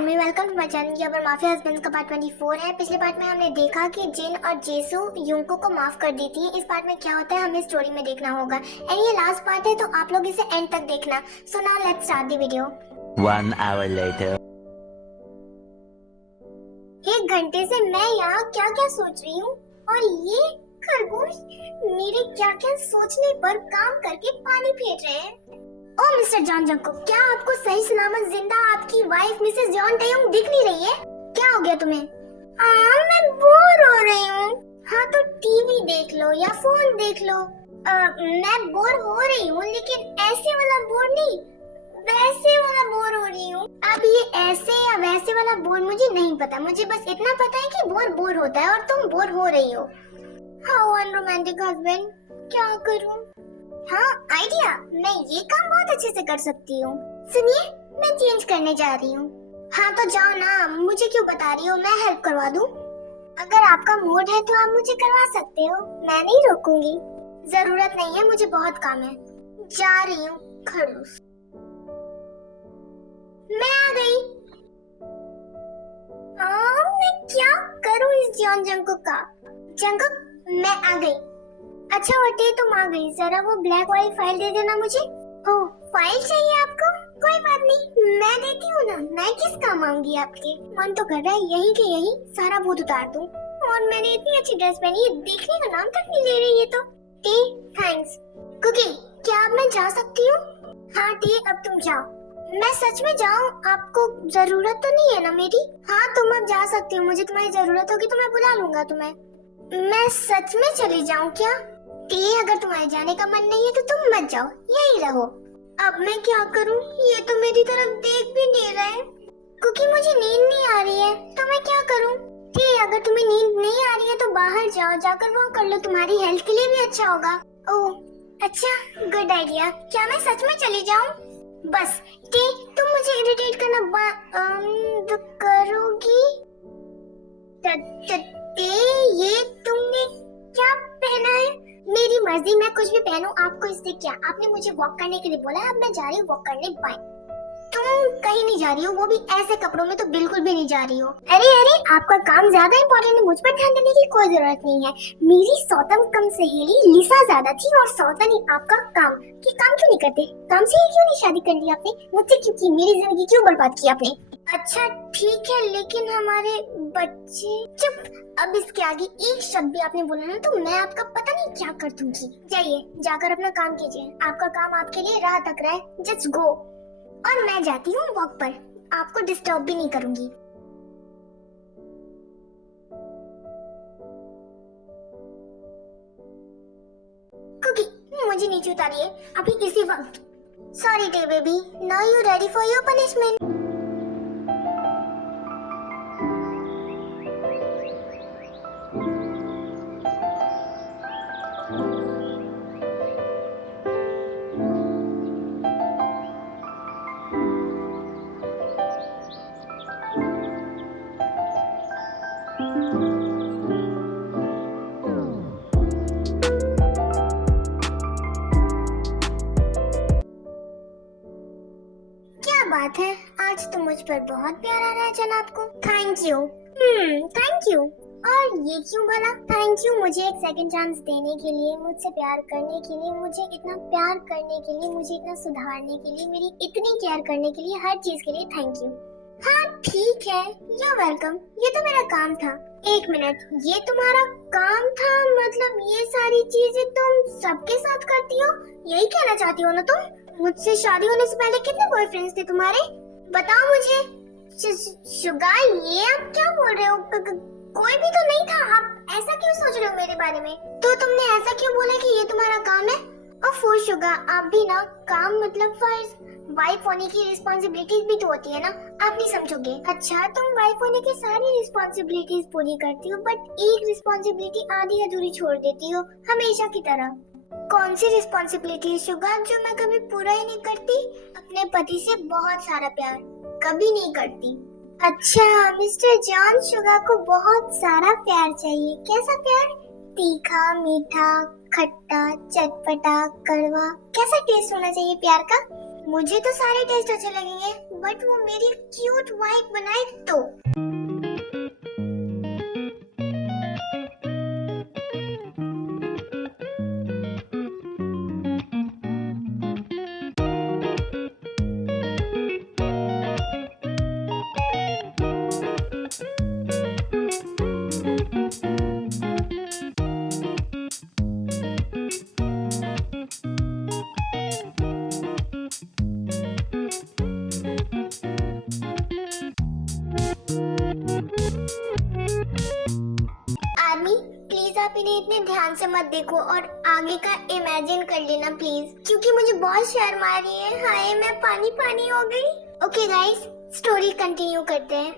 Family, welcome to my channel. यहाँ पर mafia husbands का पार्ट 24 है। पिछले पार्ट में हमने देखा कि जिन और जेसू युंको को माफ कर देती है। इस पार्ट में क्या होता है हमें स्टोरी में देखना होगा एंड ये लास्ट पार्ट है, तो आप लोग इसे एंड तक देखना। So now let's start the video. 1 hour later. 1 घंटे से मैं यहाँ क्या क्या सोच रही हूँ और ये खरगोश मेरे क्या क्या सोचने पर काम करके पानी फेंक रहे हैं। ओ मिस्टर जॉन जंको, क्या आपको सही सलामत जिंदा आपकी वाइफ मिसेस जॉन टयोंग दिख नहीं रही है? क्या हो गया तुम्हें? मैं बोर हो रही हूँ। हाँ तो टीवी देख लो या फोन देख लो। मैं बोर हो रही हूँ लेकिन ऐसे वाला बोर नहीं, वैसे वाला बोर हो रही हूँ। अब ये ऐसे या वैसे वाला बोर मुझे नहीं पता, मुझे बस इतना पता है कि बोर बोर होता है और तुम बोर हो रही हो। हाउ अनरोमांटिक हस्बैंड, क्या करूँ? हाँ आइडिया, मैं ये काम बहुत अच्छे से कर सकती हूँ। सुनिए, मैं चेंज करने जा रही हूँ। हाँ तो जाओ ना, मुझे क्यों बता रही हो? मैं हेल्प करवा दूँ? अगर आपका मूड है तो आप मुझे करवा सकते हो, मैं नहीं रोकूंगी। जरूरत नहीं है, मुझे बहुत काम है। जा रही हूँ खड़ूस। मैं आ गई। मैं क्या करूँ इस जॉन जंकुक का? जंकुक, मैं आ गई। अच्छा वटे, तुम आ गई। जरा वो ब्लैक वाली फाइल दे देना मुझे। ओह, फाइल चाहिए आपको? कोई बात नहीं, मैं देती हूँ ना। मैं किस काम आऊंगी आपके? मन तो कर रहा है यहीं के यहीं सारा भूत उतार दूं। और मैंने इतनी अच्छी ड्रेस पहनी है, देखने का नाम तक नहीं ले रही है तो। T, thanks. कुकी, क्या अब मैं जा सकती हूँ? हाँ टी, अब तुम जाओ। मैं सच में जाऊँ? आपको जरूरत तो नहीं है ना मेरी? हाँ तुम अब जा सकती हो, मुझे तुम्हारी जरूरत होगी तो मैं बुला लूंगा तुम्हें। मैं सच में चली जाऊँ क्या? अगर तुम्हारे जाने का मन नहीं है तो तुम मत जाओ, यही रहो। अब मैं क्या करूं? ये तो मेरी तरफ देख भी नहीं रहा है। क्योंकि मुझे नींद नहीं आ रही है, तो मैं क्या करूं? अगर तुम्हें नींद नहीं आ रही है तो बाहर जाओ, जाकर वहाँ कर लो, तुम्हारी हेल्थ के लिए भी अच्छा होगा। ओह अच्छा, गुड आइडिया। क्या मैं सच में चली जाऊं? बस तुम मुझे इरिटेट करना बंद करोगी? ये तुमने क्या पहना है? मेरी मर्जी, मैं कुछ भी पहनूं, आपको इससे क्या? आपने मुझे वॉक करने के लिए बोला, अब मैं जा रही हूँ वॉक करने। बाय। तुम कहीं नहीं जा रही हो, वो भी ऐसे कपड़ों में तो बिल्कुल भी नहीं जा रही हो। अरे आपका काम ज्यादा इम्पोर्टेंट है, मुझ पर ध्यान देने की कोई जरूरत नहीं है। मेरी सौतन कम सहेली लिसा ज्यादा थी और सौतन ही आपका काम। कि काम क्यों नहीं करते? काम से ही क्यों नहीं शादी कर ली आपने? मुझसे क्यों की? मेरी जिंदगी क्यों बर्बाद की आपने? अच्छा ठीक है, लेकिन हमारे बच्चे। चुप, अब इसके आगे एक शब्द भी आपने बोला ना तो मैं आपका पता नहीं क्या कर दूंगी। जाइए, जाकर अपना काम कीजिए, आपका काम आपके लिए राह तक रहा है। Just go. और मैं जाती हूँ वॉक पर, आपको डिस्टर्ब भी नहीं करूंगी। कुकी, मुझे नीचे उतारिए अभी इसी वक्त। Sorry day baby, now you ready for your punishment. बात है, आज तो मुझ पर बहुत प्यार आ रहा है जनाब को। Thank you. Thank you. और ये क्यों भला? थैंक यू मुझे एक सेकंड चांस देने के लिए, मुझसे प्यार करने के लिए, मुझे इतना प्यार करने के लिए, मुझे इतना सुधारने के लिए, मेरी इतनी केयर करने के लिए, हर चीज के लिए थैंक यू। हाँ ठीक है, यू वेलकम। ये तो मेरा काम था। 1 मिनट, ये तुम्हारा काम था? मतलब ये सारी चीजें तुम सबके साथ करती हो? यही कहना चाहती हो ना तुम? मुझसे शादी होने से पहले कितने बॉयफ्रेंड्स थे तुम्हारे? बताओ मुझे। शुगा, ये आप क्या बोल रहे हो? कोई भी तो नहीं था। आप ऐसा क्यों सोच रहे हो मेरे बारे में? तो तुमने ऐसा क्यों बोला कि ये तुम्हारा काम है? ओह शुगा, आप भी ना, काम मतलब फर्ज, वाइफ होने की रिस्पॉन्सिबिलिटीज भी तो होती है ना, आप नहीं समझोगे। अच्छा, तुम वाइफ होने की सारी रिस्पॉन्सिबिलिटीज पूरी करती हो बट एक रिस्पॉन्सिबिलिटी आधी अधूरी छोड़ देती हो, हमेशा की तरह। कौन सी रिस्पॉन्सिबिलिटी है शुगा जो मैं कभी पूरा ही नहीं करती? अपने पति से बहुत सारा प्यार। कभी नहीं करती। अच्छा मिस्टर जॉन, शुगा को बहुत सारा प्यार चाहिए। कैसा प्यार? तीखा, मीठा, खट्टा, चटपटा, कड़वा, कैसा टेस्ट होना चाहिए प्यार का? मुझे तो सारे टेस्ट अच्छे लगेंगे बट वो मेरी क्यूट वाइफ बनाए तो। आर्मी प्लीज आप इन्हें इतने ध्यान से मत देखो और आगे का इमेजिन कर लेना प्लीज, क्योंकि मुझे बहुत शर्म आ रही है। हाय मैं पानी पानी हो गई। ओके गाइस, स्टोरी कंटिन्यू करते हैं।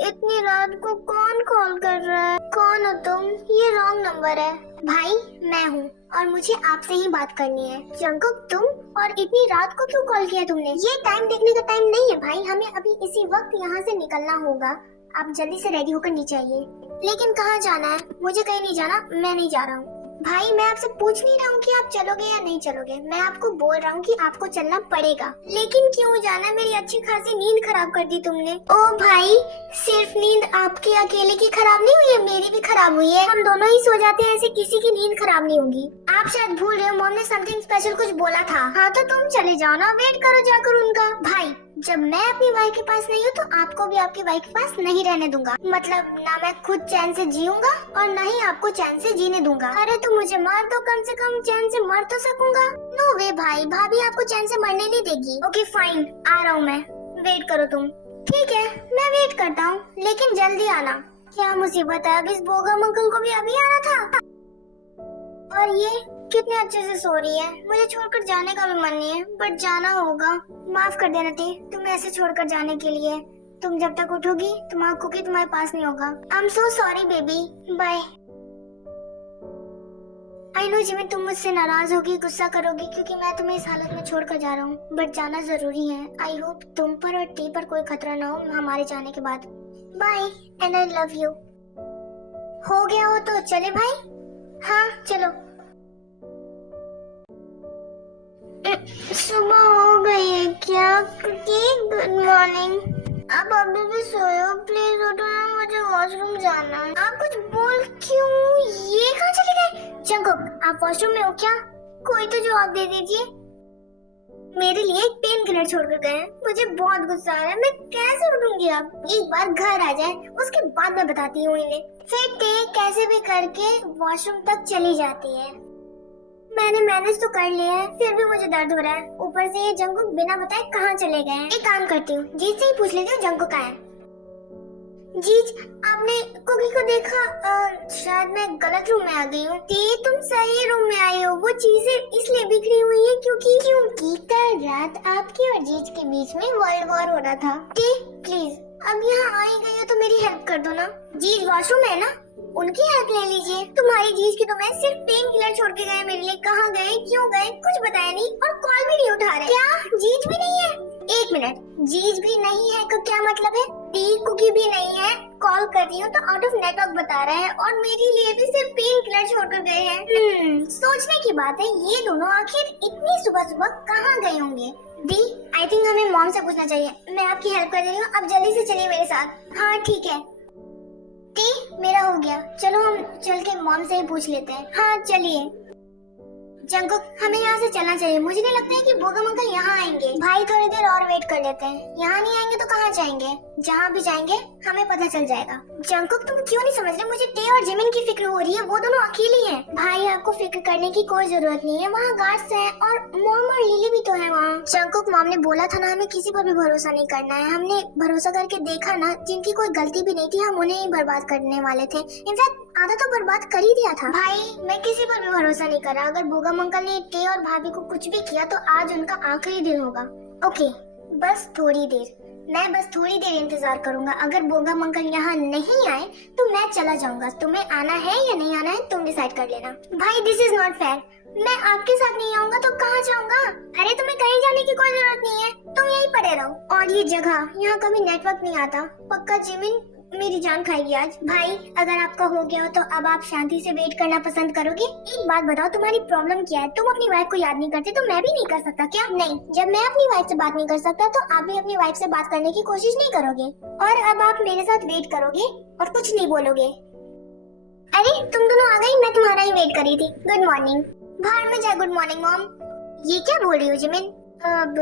इतनी रात को कौन कॉल कर रहा है? कौन हो तुम? ये रॉन्ग नंबर है। भाई मैं हूँ और मुझे आपसे ही बात करनी है। जंकुक तुम, और इतनी रात को क्यों कॉल किया तुमने? ये टाइम देखने का टाइम नहीं है भाई, हमें अभी इसी वक्त यहाँ से निकलना होगा। आप जल्दी से रेडी होकर नीचे आइए। लेकिन कहाँ जाना है? मुझे कहीं नहीं जाना, मैं नहीं जा रहा हूँ। भाई मैं आपसे पूछ नहीं रहा हूँ कि आप चलोगे या नहीं चलोगे, मैं आपको बोल रहा हूँ कि आपको चलना पड़ेगा। लेकिन क्यों जाना? मेरी अच्छी खासी नींद खराब कर दी तुमने। ओ भाई, सिर्फ नींद आपके अकेले की खराब नहीं हुई है, मेरी भी खराब हुई है। हम दोनों ही सो जाते हैं, ऐसे किसी की नींद खराब नहीं होगी। आप शायद भूल रहे हो, मॉम ने समथिंग स्पेशल कुछ बोला था। हाँ तो तुम चले जाओ ना, वेट करो जाकर उनका। भाई जब मैं अपनी वाइफ के पास नहीं हूँ तो आपको भी आपकी वाइफ के पास नहीं रहने दूंगा। मतलब ना मैं खुद चैन से जीऊंगा और ना ही आपको चैन से जीने दूंगा। अरे तो मुझे मार दो, कम से कम चैन से मर तो सकूंगा। नो वे भाई, भाभी आपको चैन से मरने नहीं देगी। ओके फाइन, आ रहा हूँ मैं, वेट करो तुम। ठीक है मैं वेट करता हूँ, लेकिन जल्दी आना। क्या मुसीबत है, अब इस बोगम अंकल को भी अभी आना था। और ये कितने अच्छे से सो रही है। मुझे छोड़कर जाने का भी मन नहीं है, बट जाना होगा। माफ कर देना टी, तुम्हें ऐसे छोड़कर जाने के लिए। तुम जब तक उठोगी तुम्हारा कुकी तुम्हारे पास नहीं होगा। I am so sorry baby, bye. I know Jimin तुम मुझसे नाराज होगी, गुस्सा करोगी क्योंकि मैं तुम्हें इस हालत में छोड़कर जा रहा हूँ, बट जाना जरूरी है। आई होप तुम पर और टी पर कोई खतरा ना हो हमारे जाने के बाद। Bye and I love you. हो गया हो तो चले भाई। हाँ चलो। सुबह हो गई है क्या? Good morning. आप अभी भी सोए हो? प्लीज उठो ना, मुझे वॉशरूम जाना है। आप कुछ बोल क्यों? ये कहाँ चले गए? जंकुक आप वॉशरूम में हो क्या? कोई तो जवाब दे दीजिए। मेरे लिए एक पेन किलर छोड़कर गए हैं। मुझे बहुत गुस्सा आ रहा है, मैं कैसे उठूंगी अब? एक बार घर आ जाए उसके बाद मैं बताती हूँ इन्हें। फिर टे कैसे भी करके वॉशरूम तक चली जाती है। मैंने मैनेज तो कर लिया है, फिर भी मुझे दर्द हो रहा है। ऊपर से ये जंकुक बिना बताए कहाँ चले गए हैं। एक काम करती हूँ, जीज से ही पूछ लेती हूँ जंकुक कहाँ है। जीज आपने कुकी को देखा? शायद मैं गलत रूम में आ गई हूँ। तुम सही रूम में आई हो। वो चीजें इसलिए बिखरी हुई है क्योंकि कल रात आपके और जीज के बीच में वर्ल्ड वॉर हो रहा था। प्लीज अब यहाँ आई गई हो तो मेरी हेल्प कर दो ना। जीज वॉशरूम है ना, उनकी हेल्प ले लीजिए। तुम्हारी जीज की तो मैं सिर्फ पेन किलर छोड़ के गए मेरे लिए। कहाँ गए, क्यों गए, कुछ बताया नहीं और कॉल भी नहीं उठा रहे। क्या जीज भी नहीं है? एक मिनट, जीज भी नहीं है का क्या मतलब है? टी कुकी भी नहीं है, कॉल कर रही हूँ तो आउट ऑफ नेटवर्क बता रहे हैं और मेरे लिए भी सिर्फ पेन किलर छोड़कर गए हैं। सोचने की बात है, ये दोनों आखिर इतनी सुबह सुबह कहाँ गए होंगे? दी आई थिंक हमें मॉम से पूछना चाहिए। मैं आपकी हेल्प कर रही हूँ, अब जल्दी से चलिए मेरे साथ। हाँ ठीक है। टी मेरा हो गया, चलो हम चल के मॉम से ही पूछ लेते हैं। हाँ चलिए। जंकुक हमें यहाँ से चलना चाहिए। मुझे नहीं लगता है कि बोगम अंकल यहाँ आएंगे। भाई थोड़ी देर और वेट कर लेते हैं। यहाँ नहीं आएंगे तो कहाँ जाएंगे? जहाँ भी जाएंगे हमें पता चल जाएगा। जंकुक तुम क्यों नहीं समझ रहे? मुझे टे और जिमिन की फिक्र हो रही है, वो दोनों अकेली हैं। भाई आपको फिक्र करने की कोई जरूरत नहीं है, वहाँ गार्ड्स हैं और मॉम और लिली भी तो है वहाँ। जंकुक मॉम ने बोला था ना हमें किसी पर भी भरोसा नहीं करना है। हमने भरोसा करके देखा ना, जिनकी कोई गलती भी नहीं थी हम उन्हें ही बर्बाद करने वाले थे। इनफैक्ट आधा तो बर्बाद कर ही दिया था। भाई मैं किसी पर भी भरोसा नहीं कर रहा। अगर बोगम अंकल ने टे और भाभी को कुछ भी किया तो आज उनका आखिरी दिन होगा। ओके बस थोड़ी देर, मैं बस थोड़ी देर इंतजार करूंगा। अगर बोगम अंकल यहाँ नहीं आए तो मैं चला जाऊंगा। तुम्हें आना है या नहीं आना है तुम डिसाइड कर लेना। भाई दिस इज नॉट फेयर, मैं आपके साथ नहीं आऊंगा तो कहाँ जाऊंगा? अरे तुम्हें कहीं जाने की कोई जरूरत नहीं है, तुम यहीं पड़े रहो। और ये जगह, यहाँ कभी नेटवर्क नहीं आता। पक्का जिमिन मेरी जान खाएगी आज। भाई अगर आपका हो गया हो तो अब आप शांति से वेट करना पसंद करोगे? एक बात बताओ, तुम्हारी प्रॉब्लम क्या है? तुम अपनी वाइफ को याद नहीं करते तो मैं भी नहीं कर सकता क्या? नहीं, जब मैं अपनी वाइफ से बात नहीं कर सकता तो आप भी अपनी वाइफ से बात करने की कोशिश नहीं करोगे। और अब आप मेरे साथ वेट करोगे और कुछ नहीं बोलोगे। अरे तुम दोनों आ गई, मैं तुम्हारा ही वेट कर रही थी। Good morning. बाहर में जाए। Good morning mom. ये क्या बोल रही हो जिमिन? अब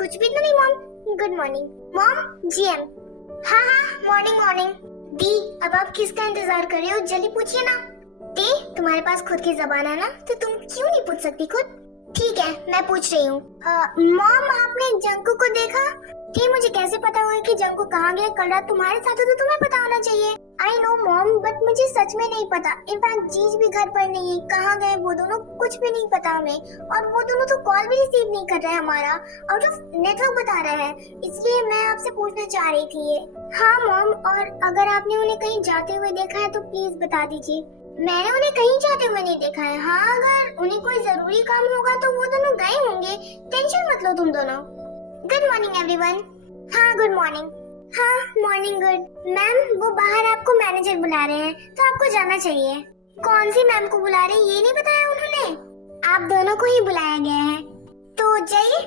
कुछ भी तो नहीं mom. Good morning mom. GM. हाँ मॉर्निंग मॉर्निंग। दी अब आप किसका इंतजार कर रहे हो? जल्दी पूछिए ना। दी तुम्हारे पास खुद की जबान है ना, तो तुम क्यों नहीं पूछ सकती खुद? ठीक है मैं पूछ रही हूँ। मॉम आपने जंकू को देखा? दी मुझे कैसे पता होगा कि जंकू कहाँ गया? कल रात तुम्हारे साथ तो तुम्हें पता होना चाहिए। आई नो मॉम, बट मुझे सच में नहीं पता। इनफैक्ट जीज भी घर पर नहीं है। कहाँ गए वो दोनों कुछ भी नहीं पता हमें। और वो दोनों तो कॉल भी रिसीव नहीं कर रहे हैं, हमारा आउट ऑफ नेटवर्क बता रहा है। इसलिए मैं आपसे पूछना चाह रही थी ये। हाँ मॉम, और अगर आपने उन्हें कहीं जाते हुए देखा है तो प्लीज बता दीजिए। मैंने उन्हें कहीं जाते हुए नहीं देखा है। हाँ अगर उन्हें कोई जरूरी काम होगा तो वो दोनों गए होंगे। टेंशन मत लो तुम दोनों। Good morning everyone. हाँ गुड मॉर्निंग। हाँ मॉर्निंग गुड। मैम वो बाहर आपको मैनेजर बुला रहे हैं तो आपको जाना चाहिए। कौन सी मैम को बुला रहे हैं ये नहीं बताया उन्होंने? आप दोनों को ही बुलाया गया है तो जाइए।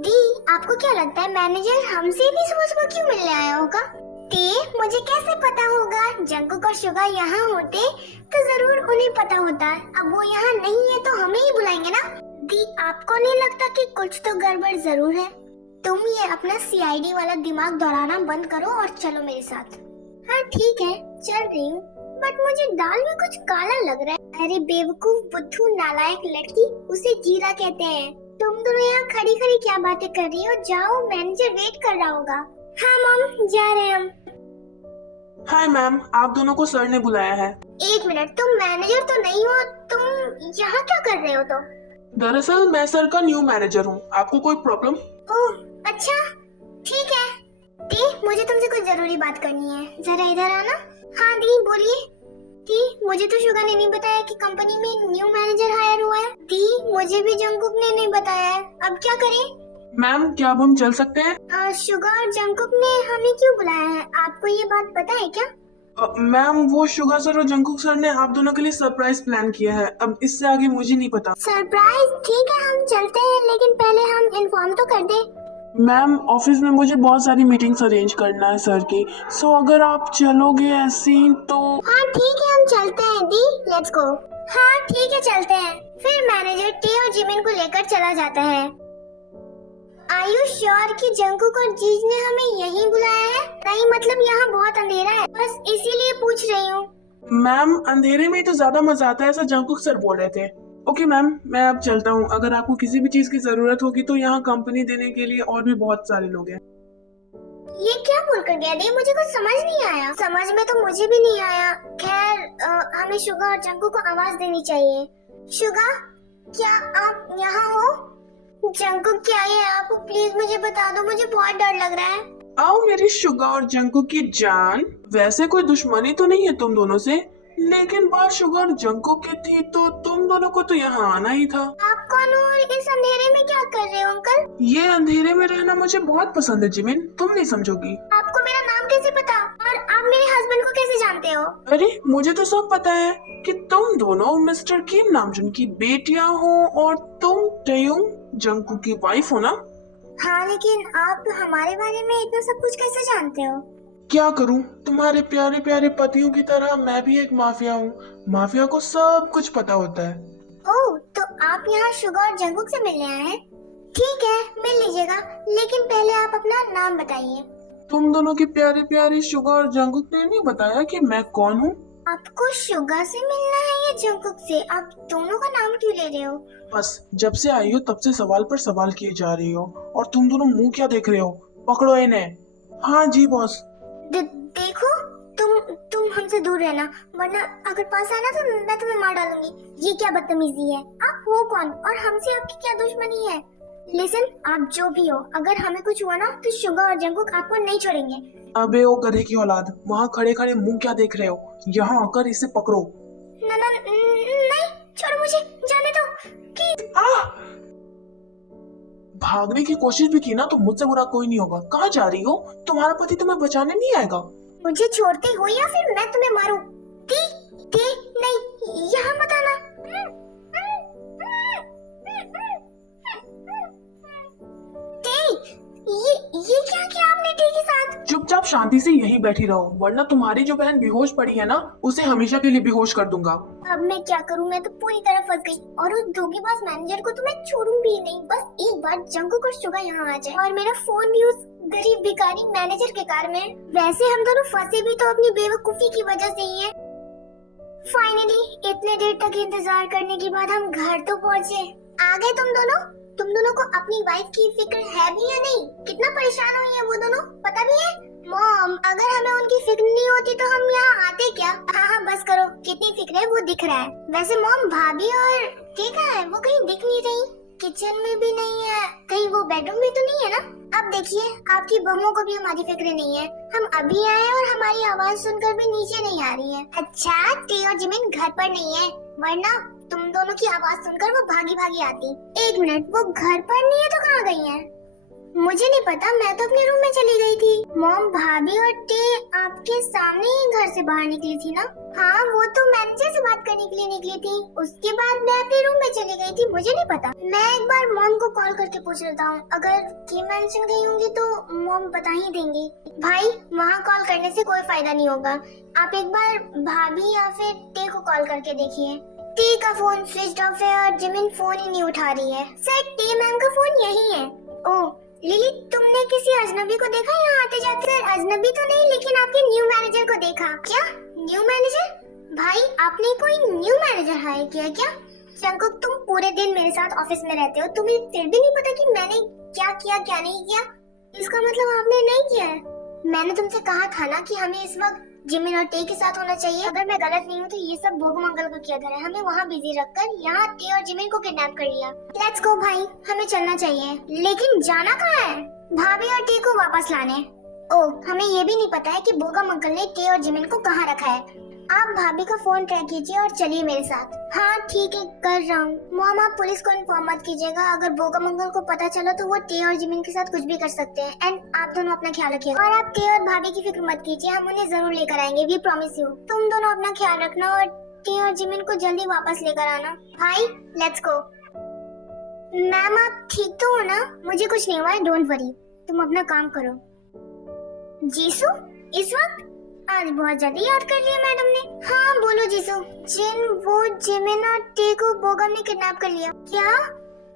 दी आपको क्या लगता है मैनेजर हमसे इतनी सुबह सुबह क्यों मिलने आया होगा? दी मुझे कैसे पता होगा? जंकू और शुगा यहाँ होते तो जरूर उन्हें पता होता। अब वो यहाँ नहीं है तो हमें ही बुलाएंगे ना। दी आपको नहीं लगता कि कुछ तो गड़बड़ जरूर है? तुम ये अपना सीआईडी वाला दिमाग दौड़ाना बंद करो और चलो मेरे साथ। हाँ ठीक है चल रही हूँ, बट मुझे दाल में कुछ काला लग रहा है। अरे बेवकूफ बुद्धू नालायक लड़की, उसे जीरा कहते हैं। तुम दोनों यहाँ खड़ी खड़ी क्या बातें कर रही हो? जाओ मैनेजर वेट कर रहा होगा। हाँ मॉम जा रहे हैं हम। हाय मैम, आप दोनों को सर ने बुलाया है। एक मिनट, तुम मैनेजर तो नहीं हो, तुम यहाँ क्या कर रहे हो? तो दरअसल मैं सर का न्यू मैनेजर हूँ। आपको कोई प्रॉब्लम? ओह अच्छा ठीक है। दी मुझे तुमसे कुछ जरूरी बात करनी है, जरा इधर आना। हाँ दी बोलिए। दी मुझे तो शुगा ने नहीं बताया कि कंपनी में न्यू मैनेजर हायर हुआ है। दी मुझे भी जंकुक ने नहीं बताया है, अब क्या करें? मैम क्या अब हम चल सकते हैं? शुगा और जंकुक ने हमें क्यों बुलाया है? आपको ये बात पता है क्या? मैम वो शुगा सर और जंकुक सर ने आप दोनों के लिए सरप्राइज प्लान किया है। अब इससे आगे मुझे नहीं पता। सरप्राइज? ठीक है हम चलते हैं, लेकिन पहले हम इन्फॉर्म तो कर दे। मैम ऑफिस में मुझे बहुत सारी मीटिंग्स अरेंज करना है सर की, सो अगर आप चलोगे ऐसी तो। हाँ ठीक है हम चलते हैं दी, लेट्स गो। हाँ ठीक है चलते हैं। फिर मैनेजर टी और जिमिन को लेकर चला जाता है। आर यू श्योर कि जंकुक और जीज ने हमें यहीं बुलाया है? नहीं मतलब यहाँ बहुत अंधेरा है, बस इसीलिए पूछ रही हूँ। मैम अंधेरे में तो ज्यादा मजा आता है, ऐसा जंकुक सर बोल रहे थे। ओके मैम मैं अब चलता हूँ। अगर आपको किसी भी चीज की जरूरत होगी तो यहाँ कंपनी देने के लिए और भी बहुत सारे लोग हैं। ये क्या बोल कर गया दी? मुझे कुछ समझ नहीं आया। समझ में तो मुझे भी नहीं आया। खैर हमें शुगा और जंकू को आवाज देनी चाहिए। शुगा क्या आप यहाँ हो? जंकू क्या है आप? प्लीज मुझे बता दो, मुझे बहुत डर लग रहा है। आओ मेरी शुगा और जंकू की जान, वैसे कोई दुश्मनी तो नहीं है तुम दोनों से, लेकिन बात शुगा और जंकू की थी तो तुम दोनों को तो यहाँ आना ही था। आप कौन हो और इस अंधेरे में क्या कर रहे हो अंकल? ये अंधेरे में रहना मुझे बहुत पसंद है जिमिन, तुम नहीं समझोगी। आपको मेरा नाम कैसे पता? और आप मेरे हस्बैंड को कैसे जानते हो? अरे मुझे तो सब पता है कि तुम दोनों मिस्टर किम नामजुन की बेटियां हो और तुम टयुंग जंकू की वाइफ हो ना। हाँ लेकिन आप हमारे बारे में इतना सब कुछ कैसे जानते हो? क्या करूं, तुम्हारे प्यारे प्यारे पतियों की तरह मैं भी एक माफिया हूँ। माफिया को सब कुछ पता होता है। ओह तो आप यहाँ शुगा और जंकुक से मिलने आए हैं? ठीक है मिल लीजिएगा, लेकिन पहले आप अपना नाम बताइए। तुम दोनों की प्यारी प्यारी शुगा और जंकुक ने नहीं बताया कि मैं कौन हूँ। आपको शुगा से मिलना है या जंकुक से? आप दोनों का नाम क्यों ले रहे हो? बस जब से आई हो तब से सवाल पर सवाल किए जा रही हो, और तुम दोनों मुंह क्या देख रहे हो? पकड़ो इन्हें। हाँ जी बॉस। देखो तुम हमसे दूर रहना, वरना अगर पास आए ना तो मैं तुम्हें मार डालूंगी। ये क्या बदतमीजी है? आप हो कौन और हमसे आपकी क्या दुश्मनी है? लिसन आप जो भी हो, अगर हमें कुछ हुआ ना तो शुगा और जंकुक आपको नहीं छोड़ेंगे। अबे ओ गधे की औलाद, वहाँ खड़े खड़े मुंह क्या देख रहे हो? यहाँ आकर इसे पकड़ो। नहीं छोड़ो मुझे, जाने दो प्लीज। भागने की कोशिश भी की ना तो मुझसे बुरा कोई नहीं होगा। कहाँ जा रही हो? तुम्हारा पति तुम्हें बचाने नहीं आएगा। मुझे छोड़ते हो या फिर मैं तुम्हें मारूं? टी टी नहीं, यहाँ मत आना। ये क्या किया आपने टी के साथ? चुपचाप शांति से यहीं बैठी रहो, वरना तुम्हारी जो बहन बेहोश पड़ी है ना, उसे हमेशा के लिए बेहोश कर दूंगा। अब मैं क्या करूं? मैं तो पूरी तरह फंस गई और उस धोखेबाज मैनेजर को तो मैं छोड़ूंगी ही नहीं। बस एक बार जंकुक और शुगा यहाँ आ जाए और मेरा फोन भी उस गरीब भिखारी मैनेजर के कार में। वैसे हम दोनों फंसे भी तो अपनी बेवकूफी की वजह से ही है। फाइनली इतने देर तक इंतजार करने के बाद हम घर तो पहुँचे। आ गए तुम दोनों? तुम दोनों को अपनी वाइफ की फिक्र है भी या नहीं? कितना परेशान हुई है वो दोनों, पता भी है? मॉम, अगर हमें उनकी फिक्र नहीं होती तो हम यहाँ आते क्या? हाँ बस करो, कितनी फिक्र है वो दिख रहा है। वैसे मॉम, भाभी और देखा है वो कहीं दिख नहीं रही, किचन में भी नहीं है, कहीं वो बेडरूम में तो नहीं है ना? अब देखिए, आपकी बहुओं को भी हमारी फिक्र नहीं है। हम अभी आए और हमारी आवाज सुनकर भी नीचे नहीं आ रही है। अच्छा, टी और जिमिन घर पर नहीं है, वरना तुम दोनों की आवाज सुनकर वो भागी भागी आती। एक मिनट, वो घर पर नहीं है तो कहाँ गई है? मुझे नहीं पता, मैं तो अपने रूम में चली गई थी। मॉम, भाभी और टे आपके सामने ही घर से बाहर निकली थी ना? हाँ, वो तो मैनेजर से बात करने के लिए निकली थी, उसके बाद मैं अपने रूम में चली गई थी। मुझे नहीं पता, मैं एक बार मॉम को कॉल करके पूछ लेता हूँ। अगर की मेंशन गई होंगी तो मॉम बता ही देंगी। भाई, वहाँ कॉल करने से कोई फायदा नहीं होगा, आप एक बार भाभी या फिर टे को कॉल करके देखिए। टी का फोन स्विच ऑफ है और जिमिन फोन ही नहीं उठा रही है। सर, टी मैम का फोन यही है। ओह लिली, तुमने किसी अजनबी को देखा यहाँ आते जाते? सर, अजनबी तो नहीं, लेकिन आपके न्यू मैनेजर को देखा। क्या न्यू मैनेजर? भाई, आपने कोई न्यू मैनेजर हायर किया क्या? जंकुक, तुम पूरे दिन मेरे साथ ऑफिस में रहते हो, तुम्हें फिर भी नहीं पता कि मैंने क्या किया क्या नहीं किया? इसका मतलब आपने नहीं किया है। मैंने तुमसे कहा था ना कि हमें इस वक्त जिमिन और टे के साथ होना चाहिए। अगर मैं गलत नहीं हूँ तो ये सब भोगमंगल का किया घर है। हमें वहाँ बिजी रखकर यहाँ टे और जिमिन को किडनैप कर लिया। लेट्स गो भाई, हमें चलना चाहिए। लेकिन जाना कहाँ है? भाभी और टे को वापस लाने। ओह, हमें ये भी नहीं पता है कि भोगमंगल ने टे और जिमिन को कहाँ रखा है। आप भाभी का फोन ट्रैक कीजिए और चलिए मेरे साथ। हाँ ठीक है, कर रहा हूँ। मॉम, आप पुलिस को इन्फॉर्म मत कीजिएगा, अगर भोगमंगल को पता चला तो वो टे और जिमिन के साथ कुछ भी कर सकते हैं। एंड आप दोनों अपना ख्याल रखिए। और आप टे और भाभी की फिक्र मत कीजिए, हम उन्हें जरूर लेकर आएंगे, वी प्रॉमिस यू। तुम दोनों अपना ख्याल रखना और टे और जिमिन को जल्दी वापस लेकर आना। भाई, लेट्स गो। मैम, आप ठीक तो हो ना? मुझे कुछ नहीं हुआ है, डोंट वरी, तुम अपना काम करो। जीसू, इस वक्त? आज बहुत जल्दी याद कर लिया मैडम ने। हाँ बोलो जीसू। वो जिमिन और टे को बोगम ने किडनैप कर लिया। क्या?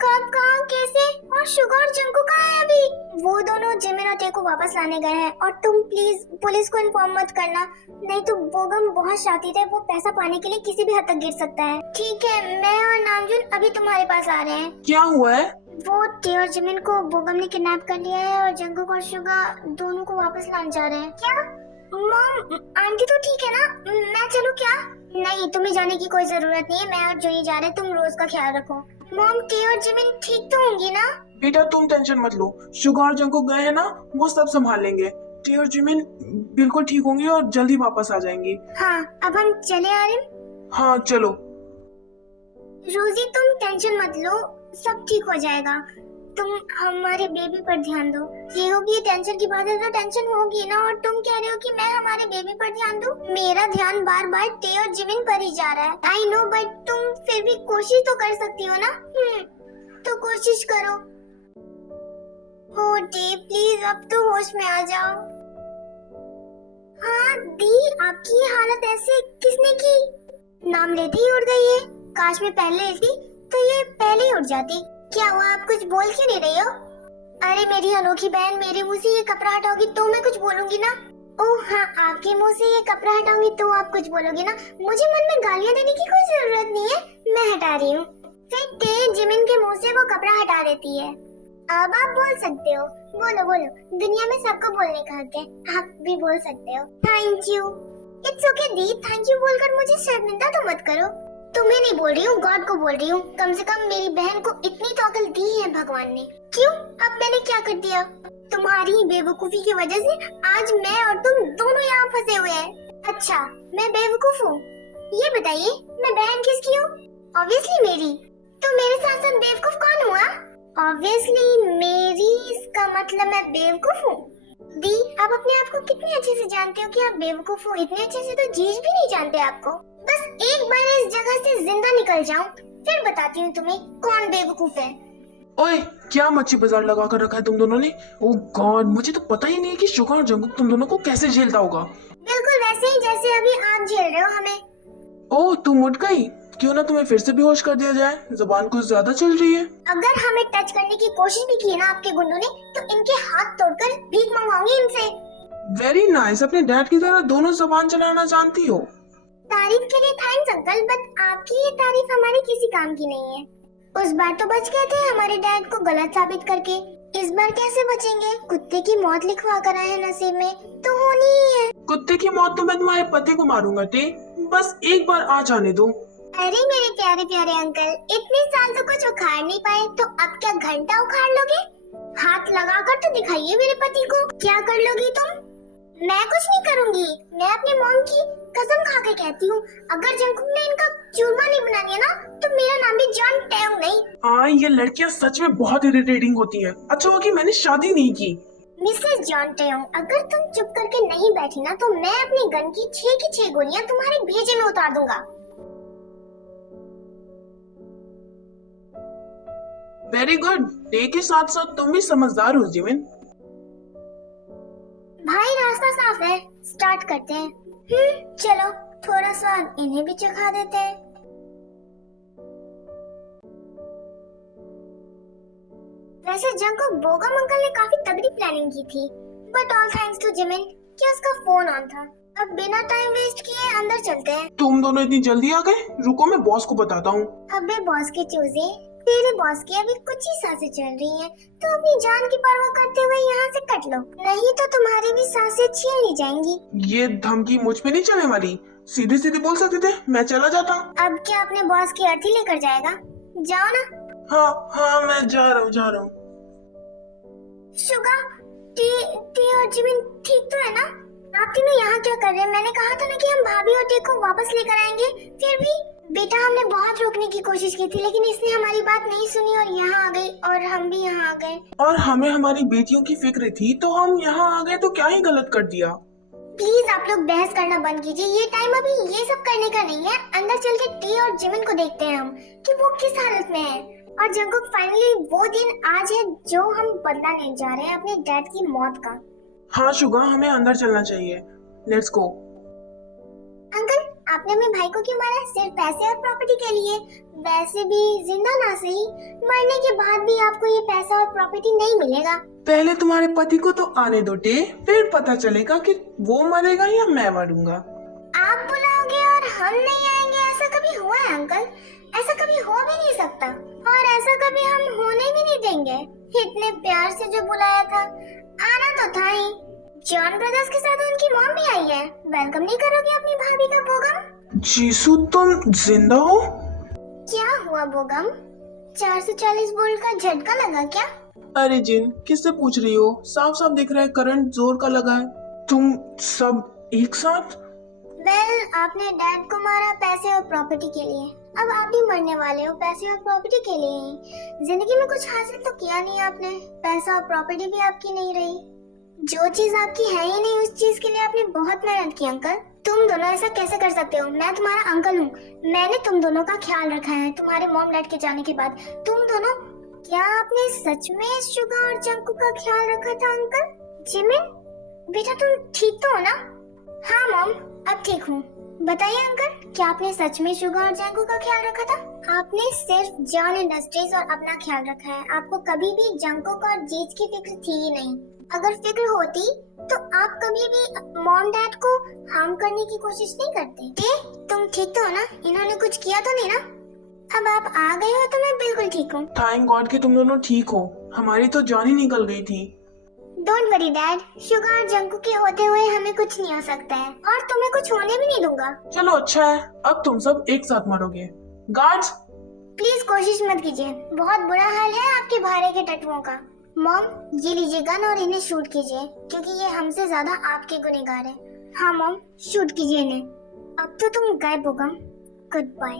कब, कहाँ, कैसे? और शुगर और जंकू कहाँ है अभी? वो दोनों जिमिन और टे को वापस लाने गए हैं और तुम प्लीज पुलिस को इन्फॉर्म मत करना, नहीं तो बोगम बहुत शातिर है, वो पैसा पाने के लिए किसी भी हद तक गिर सकता है। ठीक है, मैं और नामजुन अभी तुम्हारे पास आ रहे हैं। क्या हुआ है? वो टे और जिमिन को बोगम ने किडनैप कर लिया है और जंकू और शुगर दोनों को वापस लाने जा रहे हैं। क्या? मॉम, आंटी तो ठीक है ना? मैं चलूं क्या? नहीं, तुम्हें जाने की कोई जरूरत नहीं है, मैं और जोनी जा रहे हैं, तुम रोज का ख्याल रखो। मॉम, टे और जिमिन ठीक तो होंगी ना? बेटा तुम टेंशन मत लो, शुगर और जंकुक गए हैं ना, वो सब संभाल लेंगे। टे और जिमिन बिल्कुल ठीक होंगे और जल्दी वापस आ जाएंगी। हाँ, अब हम चले आ रहे हैं। हाँ चलो। रोजी, तुम टेंशन मत लो, सब ठीक हो जाएगा, तुम हमारे बेबी पर ध्यान दो। ये होगी, ये टेंशन की बात है तो टेंशन होगी ना, और तुम कह रहे हो कि मैं हमारे बेबी पर ध्यान दूं? मेरा ध्यान बार बार टे और जिमिन पर ही जा रहा है। आई नो, बट तुम फिर भी कोशिश तो कर सकती हो ना? तो कोशिश करो। हो टे, प्लीज अब तो होश में आ जाओ। हाँ दी, आपकी हालत ऐसे किसने की? नाम लेते ही उठ गई है। काश मैं पहले थी तो ये पहले ही उठ जाती। क्या हुआ, आप कुछ बोल क्यों नहीं रही हो? अरे मेरी अनोखी बहन, मेरे मुंह से ये कपड़ा हटाओगी तो मैं कुछ बोलूंगी ना। ओह हाँ, आपके मुंह से ये कपड़ा हटाऊंगी तो आप कुछ बोलोगी ना। मुझे मन में गालियाँ देने की कोई जरूरत नहीं है, मैं हटा रही हूँ। फिर टे जिमिन के मुंह से वो कपड़ा हटा देती है। अब आप बोल सकते हो, बोलो बोलो, दुनिया में सबको बोलने का हक है, आप भी बोल सकते हो। Thank you. It's okay the, thank you बोलकर मुझे शर्मिंदा तो मत करो। तुम्हें नहीं बोल रही हूँ, गॉड को बोल रही हूँ। कम से कम मेरी बहन को इतनी तो अकल दी है भगवान ने। क्यों? अब मैंने क्या कर दिया? तुम्हारी बेवकूफी की वजह से आज मैं और तुम दोनों यहाँ फंसे हुए हैं। अच्छा, मैं बेवकूफ हूँ? ये बताइए, मैं बहन किसकी हूँ? ऑब्वियसली मेरी। तो मेरे साथ साथ बेवकूफ कौन हुआ? ऑब्वियसली मेरी, इसका मतलब मैं बेवकूफ हूँ। दी, आप अपने आप को कितने अच्छे से जानते हो कि आप बेवकूफ हो। इतने अच्छे से तो जीज भी नहीं जानते आपको। बस एक बार इस जगह से जिंदा निकल जाऊं, फिर बताती हूँ तुम्हें कौन बेवकूफ है। ओए, क्या मच्छी बाजार लगा कर रखा है तुम दोनों ने? ओह गॉड, मुझे तो पता ही नहीं है कि शुगा और जंगकुक तुम दोनों को कैसे झेलता होगा। बिल्कुल वैसे ही जैसे अभी आप झेल रहे हो हमें। ओह, तुम उठ गई। क्यों ना तुम्हें फिर से बेहोश कर दिया जाए, जुबान कुछ ज्यादा चल रही है। अगर हमें टच करने की कोशिश भी की ना आपके गुंडों ने, तो इनके हाथ तोड़कर भीख मंगवाऊंगी इनसे। वेरी नाइस, अपने डैड की तरह दोनों जुबान चलाना जानती हो। तारीफ के लिए थैंक्स अंकल, बट आपकी ये तारीफ हमारे किसी काम की नहीं है। उस बार तो बच गए थे हमारे डैड को गलत साबित करके, इस बार कैसे बचेंगे? कुत्ते की मौत लिखवा कर आए हैं नसीब में, तो होनी ही है। कुत्ते की मौत तो मैं तुम्हारे पति को मारूंगा टे, बस एक बार आ जाने दो। अरे मेरे प्यारे प्यारे अंकल, इतने साल तो कुछ उखाड़ नहीं पाए, तो अब क्या घंटा उखाड़ लोगे? हाथ लगाकर तो दिखाइए मेरे पति को, क्या कर लोगी तुम? मैं कुछ नहीं करूंगी। मैं अपने मॉम की कसम खा के कहती हूँ, अगर जंकुक ने इनका चूरमा नहीं बना लिया ना, तो मेरा नाम भी जॉन टेयोंग नहीं। हाँ, ये लड़कियां सच में बहुत इरिटेटिंग होती हैं। अच्छा हुआ कि मैंने शादी नहीं की। मिसेस जॉन टेयोंग, अगर तुम चुप करके नहीं बैठी ना, तो मैं अपनी गन की 6 की 6 गोलियां तुम्हारे भेजे में उतार दूंगा। वेरी गुड, डे के साथ साथ तुम भी समझदार हो जिमिन। भाई रास्ता साफ है, स्टार्ट करते हैं। चलो थोड़ा स्वाद इन्हें भी चखा देते हैं। वैसे जंकुक बोगम अंकल ने काफी तगड़ी प्लानिंग की थी, but all thanks to Jimin कि उसका फोन ऑन था। अब बिना टाइम वेस्ट किए अंदर चलते हैं। तुम दोनों इतनी जल्दी आ गए? रुको, मैं बॉस को बताता हूँ। अबे बॉस के चूजे, तेरे बॉस की अभी कुछ ही सांसें चल रही हैं, तो अपनी जान की परवाह करते हुए यहाँ से कट लो, नहीं तो तुम्हारी भी सांसें छीन ली जाएंगी। ये धमकी मुझ पे नहीं चलने वाली। सीधे सीधे बोल सकते थे, मैं चला जाता। अब क्या अपने बॉस की अर्थी लेकर जाएगा? जाओ ना। हाँ, मैं जा रहा हूँ। शुगा, टी और जिमिन ठीक तो है ना? आप तीनों यहाँ क्या कर रहे हैं? मैंने कहा था ना कि हम भाभी और टी को वापस लेकर आएंगे। फिर भी बेटा, हमने बहुत रोकने की कोशिश की थी, लेकिन इसने हमारी बात नहीं सुनी और यहाँ आ गई, और हम भी यहाँ आ गए। और हमें हमारी बेटियों की फिक्र थी, तो हम यहाँ आ गए, तो क्या ही गलत कर दिया। प्लीज आप लोग बहस करना बंद कीजिए, ये टाइम अभी ये सब करने का नहीं है। अंदर चल के टी और जिमिन को देखते हैं हम कि वो किस हालत में है। और जंकुक, फाइनली वो दिन आज है जो हम बदला लेने जा रहे हैं अपने डैड की मौत का। हाँ शुगा, हमें अंदर चलना चाहिए। Let's go. अंकल, आपने अपने भाई को क्यों मारा? सिर्फ पैसे और प्रॉपर्टी के लिए? वैसे भी जिंदा ना सही, मरने के बाद भी आपको ये पैसा और प्रॉपर्टी नहीं मिलेगा। पहले तुम्हारे पति को तो आने दो टे, फिर पता चलेगा कि वो मरेगा या मैं मरूंगा। आप बुलाओगे और हम नहीं आएंगे, ऐसा कभी हुआ है अंकल? ऐसा कभी हो भी नहीं सकता, और ऐसा कभी हम होने भी नहीं देंगे। इतने प्यार से जो बुलाया था, आना तो था ही। जॉन ब्रदर्स के साथ उनकी मॉम भी आई है। वेलकम नहीं करोगे अपनी भाभी का बोगम? जीसू, तुम जिंदा हो? क्या हुआ बोगम? 440 वोल्ट का झटका लगा क्या? अरे जिन, किससे पूछ रही हो? साफ साफ दिख रहा है करंट जोर का लगा है। तुम सब एक साथ? आपने डैड को मारा पैसे और प्रॉपर्टी के लिए, अब आप भी मरने वाले हो पैसे और प्रॉपर्टी के लिए ही। जिंदगी में कुछ हासिल तो किया नहीं आपने, पैसा और प्रॉपर्टी भी आपकी नहीं रही। जो चीज आपकी है ही नहीं, उस चीज के लिए आपने बहुत मेहनत की अंकल। तुम दोनों ऐसा कैसे कर सकते हो? मैं तुम्हारा अंकल हूँ, मैंने तुम दोनों का ख्याल रखा है तुम्हारे मॉम डैड के जाने के बाद। तुम दोनों, क्या आपने सच में शुगा और जंकू का ख्याल रखा था अंकल? जिमिन बेटा, तुम ठीक तो हो ना? हाँ मॉम, अब ठीक हूँ। बताइए अंकल, क्या आपने सच में शुगा और जंकू का ख्याल रखा था? आपने सिर्फ जॉन इंडस्ट्रीज और अपना ख्याल रखा है, आपको कभी भी जंकुक और जीज की फिक्र थी ही नहीं। अगर फिक्र होती तो आप कभी भी मॉम डैड को हार्म करने की कोशिश नहीं करते। तुम ठीक तो हो ना? इन्होंने कुछ किया तो नहीं ना? अब आप आ गए हो तो मैं बिल्कुल ठीक हूँ। थैंक गॉड कि तुम दोनों ठीक हो, हमारी तो जान ही निकल गई थी। डोंट वरी डैड, शुगा और जंकू के होते हुए हमें कुछ नहीं हो सकता है, और तुम्हें कुछ होने भी नहीं दूंगा। चलो अच्छा है, अब तुम सब एक साथ मरोगे। गार्ड्स, प्लीज कोशिश मत कीजिए, बहुत बुरा हाल है आपके भारे के टटुओं का। मॉम, ये लीजिए गन और इन्हें शूट कीजिए, क्योंकि ये हमसे ज्यादा आपके गुनहगार हैं। हाँ मॉम, शूट कीजिए इन्हें। अब तो तुम गायब हो गम, गुड बाय।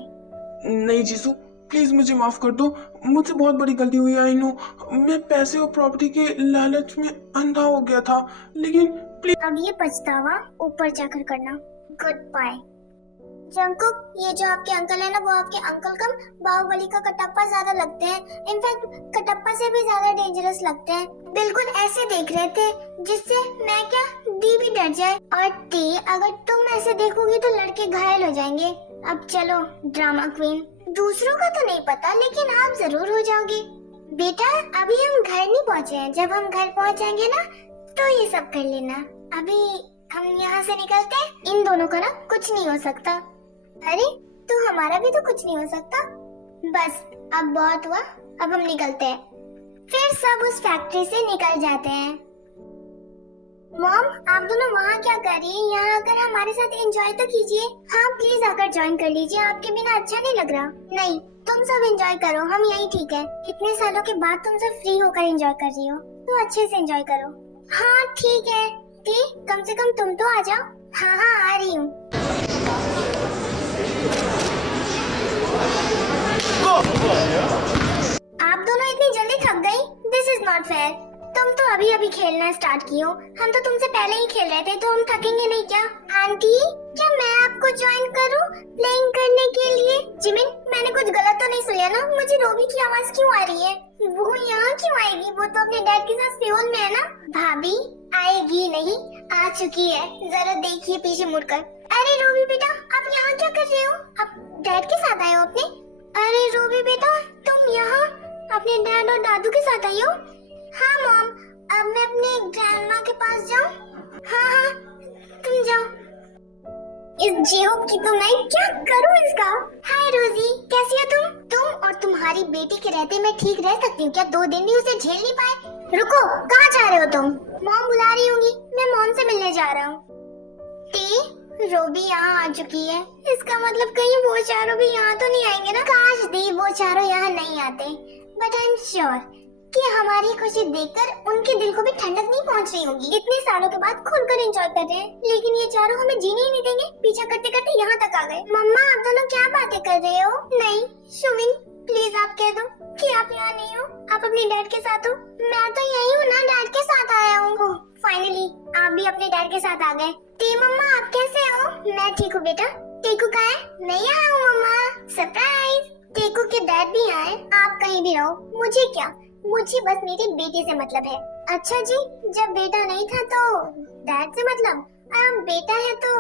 नहीं जीसू, प्लीज मुझे माफ कर दो, मुझसे बहुत बड़ी गलती हुई। आई नो, मैं पैसे और प्रॉपर्टी के लालच में अंधा हो गया था, लेकिन प्लीज। अब ये पछतावा ऊपर जाकर करना। Good bye. जंकुक, ये जो आपके अंकल है ना, वो आपके अंकल कम बाहुबली का कटप्पा ज्यादा लगते हैं। इनफैक्ट कटप्पा से भी ज्यादा डेंजरस लगते हैं। बिल्कुल ऐसे देख रहे थे जिससे मैं क्या दी भी डर जाए। और टी, अगर तुम ऐसे देखोगी तो लड़के घायल हो जाएंगे। अब चलो ड्रामा क्वीन, दूसरों का तो नहीं पता लेकिन आप जरूर हो जाओगे। बेटा अभी हम घर नहीं पहुँचे हैं, जब हम घर पहुँच जाएंगे ना तो ये सब कर लेना। अभी हम यहाँ से निकलते हैं, इन दोनों का ना कुछ नहीं हो सकता। अरे तो हमारा भी तो कुछ नहीं हो सकता। बस अब बहुत हुआ, अब हम निकलते हैं। फिर सब उस फैक्ट्री से निकल जाते हैं। मॉम, आप दोनों वहाँ क्या कर रही हैं? यहाँ आकर हमारे साथ एंजॉय तो कीजिए। हाँ प्लीज आकर ज्वाइन कर लीजिए, आपके बिना अच्छा नहीं लग रहा। नहीं, तुम सब एंजॉय करो, हम यही ठीक है। इतने सालों के बाद तुम सब फ्री होकर एंजॉय कर रही हो तो अच्छे से एंजॉय करो। हाँ ठीक है, ठीक, कम से कम तुम तो आ जाओ। हाँ हाँ आ रही हूँ। आप दोनों इतनी जल्दी थक गई? This is not fair. तुम तो अभी अभी खेलना स्टार्ट की हो, हम तो तुमसे पहले ही खेल रहे थे, तो हम थकेंगे नहीं क्या? आंटी, क्या मैं आपको ज्वाइन करूं प्लेइंग करने के लिए? जिमिन, मैंने कुछ गलत तो नहीं सुना ना? मुझे रोबी की आवाज क्यों आ रही है? वो यहाँ क्यों आएगी? वो तो अपने डैड के साथ सियोल में है ना? भाभी आएगी नहीं, आ चुकी है, जरा देखिए पीछे मुड़कर। अरे रोबी बेटा, आप यहाँ क्या कर रहे हो? आप डैड के साथ आए हो अपने? अरे रोबी बेटा, तुम यहाँ अपने डैड और दादू के साथ आई हो? हाँ मॉम, अब मैं अपने ग्रैंडमा के पास जाऊँ? हाँ हाँ तुम जाओ। इस जेहोब की तो मैं क्या करूँ इसका? हाय रोजी, कैसी हो तुम? तुम और तुम्हारी बेटी के रहते मैं ठीक रह सकती हूँ क्या? 2 दिन भी उसे झेल नहीं पाए? रुको, कहाँ जा रहे हो तुम? मॉम बुला रही होंगी, मैं मॉम से मिलने जा रहा हूँ। रोबी यहाँ आ चुकी है, इसका मतलब कहीं वो चारों भी यहाँ तो नहीं आएंगे ना? काश दी वो चारों यहाँ नहीं आते, बट आई एम श्योर कि हमारी खुशी देखकर उनके दिल को भी ठंडक नहीं पहुँच रही होगी। इतने सालों के बाद खुलकर एंजॉय कर रहे हैं, लेकिन ये चारों हमें जीने ही नहीं देंगे। पीछा करते करते यहाँ तक आ गए। मम्मा, आप दोनों क्या बातें कर रहे हो? नहीं शुमिन, प्लीज आप कह दो कि आप यहाँ नहीं हो, आप अपने डैड के साथ हो। मैं तो यही हूँ ना, डैड के साथ आया हूँ। फाइनली आप भी अपने डैड के साथ आ गए। टी मम्मा, आप कैसे हो? मैं ठीक हूँ बेटा। टेकू कहाँ है? नहीं आया हूँ मम्मा, सरप्राइज। टेकू के डैड भी आए। आप कहीं भी रहो, मुझे क्या, मुझे बस मेरी बेटी से मतलब है। अच्छा जी, जब बेटा नहीं था तो डैड से मतलब, अब बेटा है तो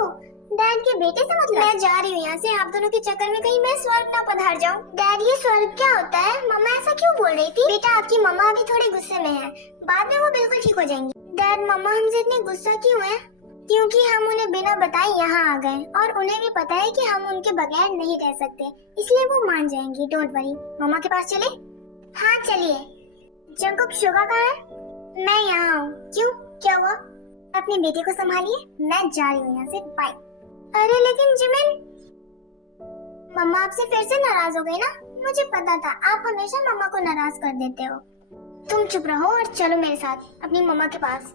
डैड के बेटे से मतलब। मैं जा रही हूँ यहाँ से, आप दोनों के चक्कर में कहीं मैं स्वर्ग ना पधार जाऊँ। डैड, ये स्वर्ग क्या होता है? मम्मा ऐसा क्यों बोल रही थी? बेटा आपकी मम्मा अभी थोड़े गुस्से में है, बाद में वो बिल्कुल ठीक हो जाएंगी। डैड, मम्मा हमसे इतने गुस्सा क्यों है? क्योंकि हम उन्हें बिना बताए यहाँ आ गए और उन्हें भी पता है कि हम उनके बगैर नहीं रह सकते, इसलिए वो मान जाएंगी। Don't worry. मम्मा के पास चले? हाँ चलिए। जंकुक, शुगा कहाँ है? मैं यहाँ हूँ। क्यों, क्या हुआ? अपनी बेटी को संभालिए, मैं जा रही हूँ यहाँ से, बाय। अरे लेकिन जिमिन, मम्मा आपसे फिर से नाराज हो गई ना? मुझे पता था, आप हमेशा मम्मा को नाराज कर देते हो। तुम चुप रहो और चलो मेरे साथ अपनी मम्मा के पास।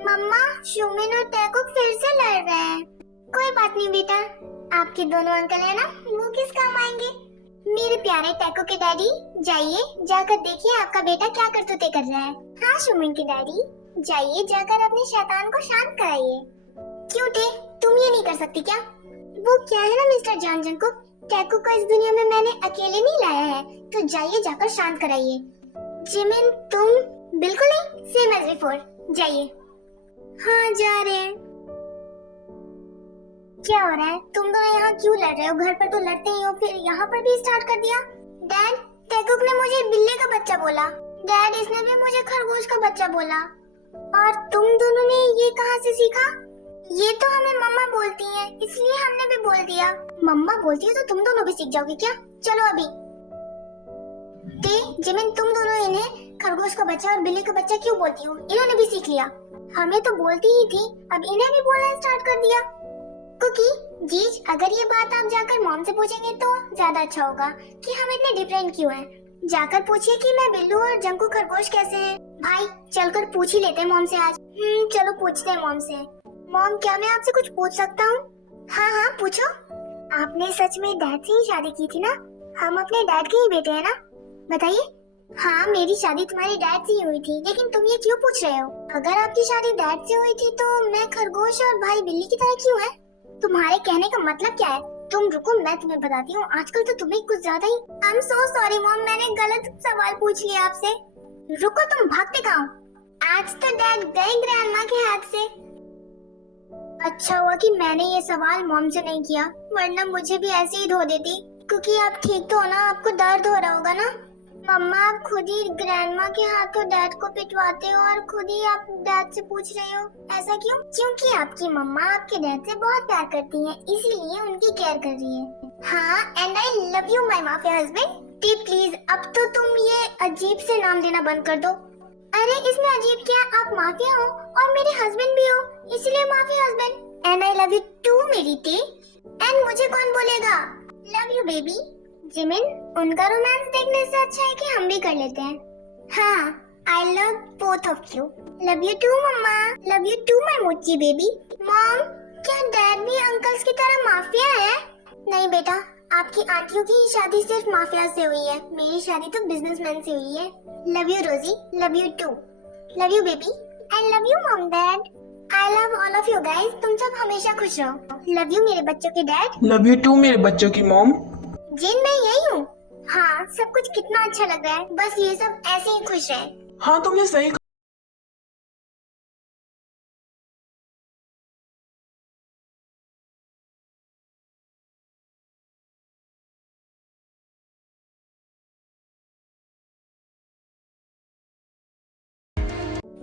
मम्मा, शुमिन और टैकुक फिर से लड़ रहे हैं। कोई बात नहीं बेटा, आपके दोनों अंकल है ना, वो किस काम आएंगे? मेरे प्यारे टैकुक के डैडी, जाइए जाकर देखिए आपका बेटा क्या करतूते कर रहा है। हाँ शुमिन के डैडी, जाइए जाकर अपने शैतान को शांत कराइए। क्यों टे, तुम ये नहीं कर सकती क्या? वो क्या है ना मिस्टर जॉन जंकुक, टैकुक को इस दुनिया में मैंने अकेले नहीं लाया है, तो जाइए जाकर शांत कराइए। जिमिन, तुम? बिल्कुल नहीं, सेम एज बिफोर, जाइए। हाँ जा रहे हैं। क्या हो रहा है? तुम दोनों यहाँ क्यों लड़ रहे हो? घर पर तो लड़ते ही हो, फिर यहाँ पर भी स्टार्ट कर दिया। डैड, टैकुक ने मुझे बिल्ली का बच्चा बोला। डैड, इसने भी मुझे खरगोश का बच्चा बोला। और तुम दोनों ने ये कहाँ से सीखा? ये तो हमें मम्मा बोलती हैं, इसलिए हमने भी बोल दिया। मम्मा बोलती है तो तुम दोनों भी सीख जाओगे क्या? चलो अभी। जिमिन, तुम दोनों इन्हें खरगोश का बच्चा और बिल्ली का बच्चा क्यों बोलती हो? इन्होंने भी सीख लिया। हमें तो बोलती ही थी, अब इन्हें भी बोलना स्टार्ट कर दिया। कुकी, जीज, अगर ये बात आप जाकर मॉम से पूछेंगे तो ज्यादा अच्छा होगा कि हम इतने डिफरेंट क्यों हैं। जाकर पूछिए कि मैं बिल्लू और जंकू खरगोश कैसे हैं। भाई चलकर पूछ ही लेते हैं मॉम से आज। चलो पूछते हैं मॉम से। मॉम, क्या मैं आपसे कुछ पूछ सकता हूँ? हाँ हाँ पूछो। आपने सच में डैड से ही शादी की थी ना? हम अपने डैड के ही बेटे हैं ना? बताइए। हाँ, मेरी शादी तुम्हारे डैड से ही हुई थी, लेकिन तुम ये क्यों पूछ रहे हो? अगर आपकी शादी डैड से हुई थी तो मैं खरगोश और भाई बिल्ली की तरह क्यों है? तुम्हारे कहने का मतलब क्या है? तुम रुको, मैं तुम्हें बताती हूँ। आजकल तो तुम्हें कुछ ज्यादा ही। I am so sorry mom, मैंने गलत सवाल पूछ लिया आपसे। रुको, तुम भागते कहाँ हो? आज तो डैड गए ग्रैंडमा के हाथ से। अच्छा हुआ कि मैंने ये सवाल मॉम से नहीं किया, वरना मुझे भी ऐसे ही धो देती। क्योंकि आप ठीक तो हो ना? आपको दर्द हो रहा होगा ना? मम्मा, आप खुद ही ग्रैंडमा के हाथों डैड को पिटवाते हो और खुद ही आप डैड से पूछ रहे हो, ऐसा क्यों? क्योंकि आपकी मम्मा आपके डैड से बहुत प्यार करती हैं, इसीलिए उनकी केयर कर रही है। हाँ, and I love you my mafia husband. Please अब तो तुम ये अजीब से नाम देना बंद कर दो। अरे इसमें अजीब क्या? आप माफिया हो और मेरे हस्बैंड भी हो, इसलिए mafia husband. And I love you too मेरी टी। एंड मुझे कौन बोलेगा लव यू बेबी? जिमिन, उनका रोमांस देखने से अच्छा है कि हम भी कर लेते हैं। हाँ, I love both of you. Love you too mama. Love you too my mochi baby. Mom, क्या डैड भी अंकल्स की तरह माफिया है? नहीं बेटा, आपकी आंटियों की शादी सिर्फ माफिया से हुई है, मेरी शादी तो बिजनेसमैन से हुई है। Love you Rosie. Love you too. Love you baby. I love you mom dad. I love all of you guys. तुम सब हमेशा खुश रहो। लव यू मेरे बच्चों के डैड। लव यू टू मेरे बच्चों की मॉम। जिन, मैं यही हूँ। हाँ, सब कुछ कितना अच्छा लग रहा है, बस ये सब ऐसे ही खुश रहे। हाँ, तुमने सही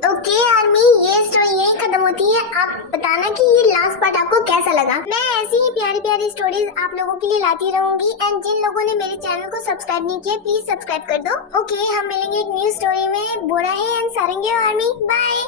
ओके आर्मी, ये स्टोरी यही खत्म होती है। आप बताना कि ये लास्ट पार्ट आपको कैसा लगा। मैं ऐसी ही प्यारी प्यारी स्टोरीज आप लोगों के लिए लाती रहूंगी। एंड जिन लोगों ने मेरे चैनल को सब्सक्राइब नहीं किया, प्लीज सब्सक्राइब कर दो। ओके, हम मिलेंगे एक न्यू स्टोरी में। बोरा है एंड सारंगी आर्मी। बाय।